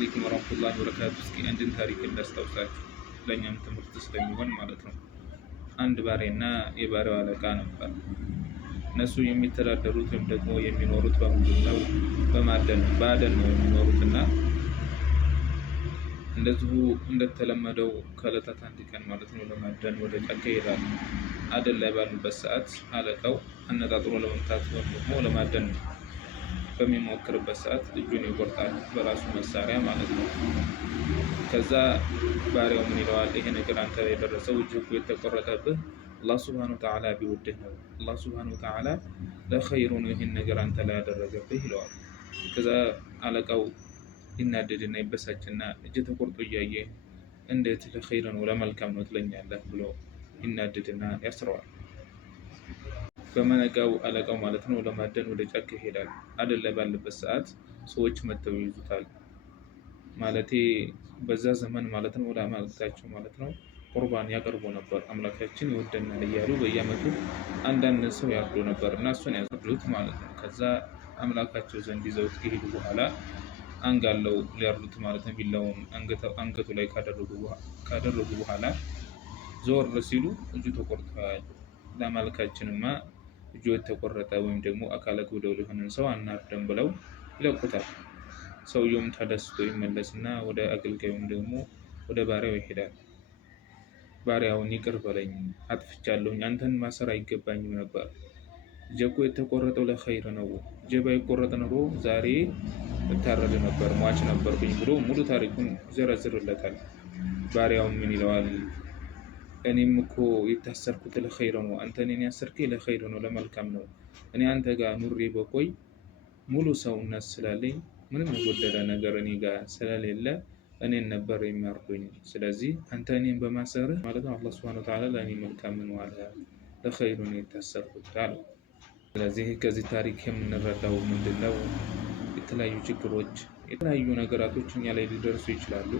አለይኩም ወራህመቱላሂ ወበረካቱ። እስኪ አንድን ታሪክ እንዳስታውሳችሁ ለእኛም ትምህርት ስለሚሆን ማለት ነው። አንድ ባሪያና የባሪያው አለቃ ነበር። እነሱ የሚተዳደሩት ወይም ደግሞ የሚኖሩት በምንድን ነው? በአደን ነው የሚኖሩትና እንደዚሁ እንደተለመደው ከዕለታት አንድ ቀን ማለት ነው ለማደን ወደ ጫካ ይሄዳሉ። አደን ላይ ባሉበት ሰዓት አለቃው አነጣጥሮ ለመምታት ወይም ደግሞ ለማደን በሚሞክርበት ሰዓት እጁን ይቆርጣል፣ በራሱ መሳሪያ ማለት ነው። ከዛ ባሪያው ምን ይለዋል? ይሄ ነገር አንተ ላይ የደረሰው እጅህ እኮ የተቆረጠብህ አላህ ሱብሓነሁ ወተዓላ ቢወድህ ነው። አላህ ሱብሓነሁ ወተዓላ ለኸይሩ ነው ይህን ነገር አንተ ላይ ያደረገብህ ይለዋል። ከዛ አለቃው ይናደድና ይበሳጭና እጅ ተቆርጦ እያየ እንዴት ለኸይር ነው ለመልካም ነው ትለኛለህ ብሎ ይናደድና ያስረዋል። በመነጋው አለቃው ማለት ነው ለማደን ወደ ጫካ ይሄዳል። አደን ላይ ባለበት ሰዓት ሰዎች መጥተው ይይዙታል። ማለቴ በዛ ዘመን ማለት ነው ወደ አማልክታቸው ማለት ነው ቁርባን ያቀርቡ ነበር። አምላካችን ይወደናል እያሉ በየዓመቱ አንዳንድ ሰው ያርዱ ነበር እና እሱን ያርዱት ማለት ነው። ከዛ አምላካቸው ዘንድ ይዘውት ከሄዱ በኋላ አንጋለው ሊያርዱት ማለት ነው ቢላውን አንገቱ ላይ ካደረጉ በኋላ ዞር ሲሉ እጁ ተቆርጧል። ለአምላካችንማ እጁ የተቆረጠ ወይም ደግሞ አካለ ጎደሎ የሆነን ሰው አናርደም ብለው ይለቁታል። ሰውየውም ተደስቶ ይመለስና ወደ አገልጋዩም ደግሞ ወደ ባሪያው ይሄዳል። ባሪያውን ይቅር በለኝ አጥፍቻለሁኝ፣ አንተን ማሰር አይገባኝም ነበር። እጄ እኮ የተቆረጠው ለኸይር ነው። እጄ ባይቆረጥ ኖሮ ዛሬ እታረድ ነበር፣ ሟች ነበርኩኝ ብሎ ሙሉ ታሪኩን ይዘረዝርለታል። ባሪያውን ምን ይለዋል? እኔም እኮ የታሰርኩት ለኸይር ነው። አንተ እኔን ያሰርከኝ ለኸይር ነው፣ ለመልካም ነው። እኔ አንተ ጋር ኑሬ በቆይ ሙሉ ሰውነት ስላለኝ ምንም የጎደለ ነገር እኔ ጋር ስለሌለ እኔን ነበር የሚያርዱኝ። ስለዚህ አንተ እኔን በማሰርህ ማለት ነው አላህ ሱብሓነሁ ወተዓላ ለእኔ መልካም ነው አለ፣ ለኸይሩ ነው የታሰርኩት አለው። ስለዚህ ከዚህ ታሪክ የምንረዳው ምንድነው? የተለያዩ ችግሮች፣ የተለያዩ ነገራቶች እኛ ላይ ሊደርሱ ይችላሉ።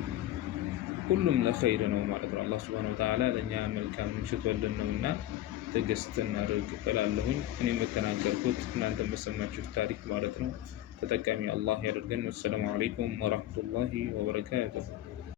ሁሉም ለኸይር ነው ማለት ነው። አላህ ሱብሓነሁ ወተዓላ ለእኛ መልካም ሽቶልን ነው እና ትዕግስት እናድርግ እላለሁኝ። እኔ የምተናገርኩት እናንተ የምሰማችሁት ታሪክ ማለት ነው ተጠቃሚ አላህ ያደርገን። ወሰላሙ አለይኩም ወራህመቱላሂ ወበረካቱሁ።